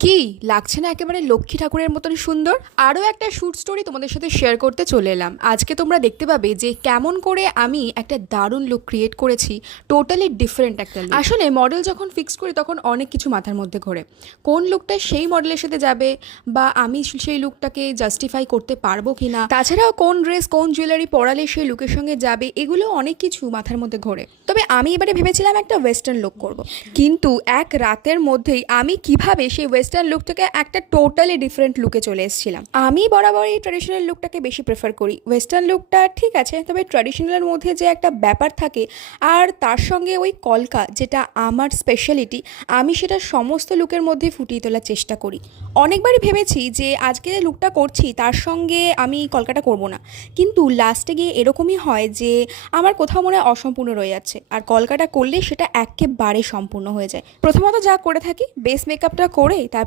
কি লাগছে না একেবারে লক্ষ্মী ঠাকুরের মতন সুন্দর? আরও একটা শ্যুট স্টোরি তোমাদের সাথে শেয়ার করতে চলে এলাম। আজকে তোমরা দেখতে পাবে যে কেমন করে আমি একটা দারুণ লুক ক্রিয়েট করেছি, টোটালি ডিফারেন্ট একটা look। আসলে মডেল যখন ফিক্স করি তখন অনেক কিছু মাথার মধ্যে ঘোরে, কোন লুকটা সেই মডেলের সাথে যাবে বা আমি সেই লুকটাকে জাস্টিফাই করতে পারবো কি না, তাছাড়াও কোন ড্রেস কোন জুয়েলারি পরালে সেই লুকের সঙ্গে যাবে, এগুলো অনেক কিছু মাথার মধ্যে ঘোরে। তবে আমি এবারে ভেবেছিলাম একটা ওয়েস্টার্ন লুক করব, কিন্তু এক রাতের মধ্যেই আমি কিভাবে সেই ওয়েস্টার্ন লুক থেকে একটা টোটালি ডিফারেন্ট লুকে চলে এসেছিলাম। আমি বরাবরই ট্র্যাডিশনাল লুকটাকে বেশি প্রেফার করি। ওয়েস্টার্ন লুকটা ঠিক আছে, তবে ট্র্যাডিশনালের মধ্যে যে একটা ব্যাপার থাকে আর তার সঙ্গে ওই কলকা, যেটা আমার স্পেশালিটি, আমি সেটা সমস্ত লুকের মধ্যে ফুটিয়ে তোলার চেষ্টা করি। অনেকবারই ভেবেছি যে আজকে যে লুকটা করছি তার সঙ্গে আমি কলকাটা করব না, কিন্তু লাস্টে গিয়ে এরকমই হয় যে আমার কোথাও মনে হয় অসম্পূর্ণ রয়ে যাচ্ছে, আর কলকাটা করলে সেটা একেবারে সম্পূর্ণ হয়ে যায়। প্রথমত যা করে থাকি, বেস মেকআপটা করে